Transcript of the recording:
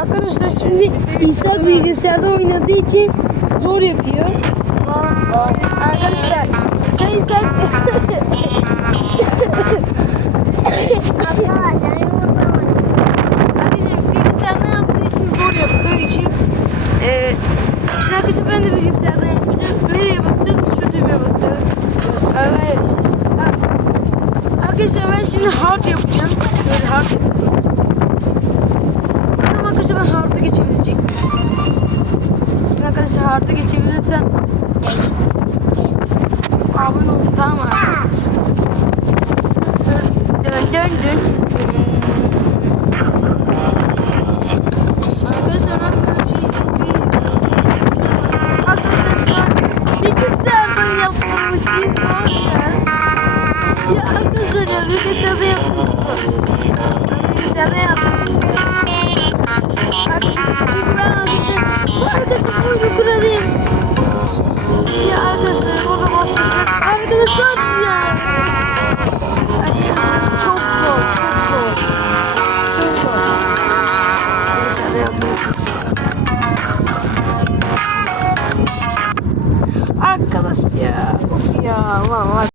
Arkadaşlar şimdi İsa bilgisayarda oynadığı için zor yapıyor. Arkadaşlar şey İsa Arkadaşlar bilgisayarda yaptığı için zor yaptığı için şimdi arkadaşlar ben de bilgisayarda yapacağız. Nereye basacağız? Şu düğmeye basacağız. Evet. Arkadaşlar ben şimdi hard yapacağım. Böyle hard yapacağım. Bakalım arkadaşlar ben hard'ı geçebilecek miyim? Şimdi arkadaşlar hard'ı geçebilirsem abone olun, tamam mı? Dön. Arkadaşlar ben böyle arkadaşlar 8 saatten yaptığım için zor ya. Ya arkadaşlar ya bilgisayarda yaptım. Bilgisayarda yaptım. Çünkü ben arkadaşlar oyunu kurarım. Ya arkadaşlar o zaman arkadaşlar ya. Arkadaşlar çok zor. Bilgisayarda yaptım. Arkadaş ya. Of ya. Vallahi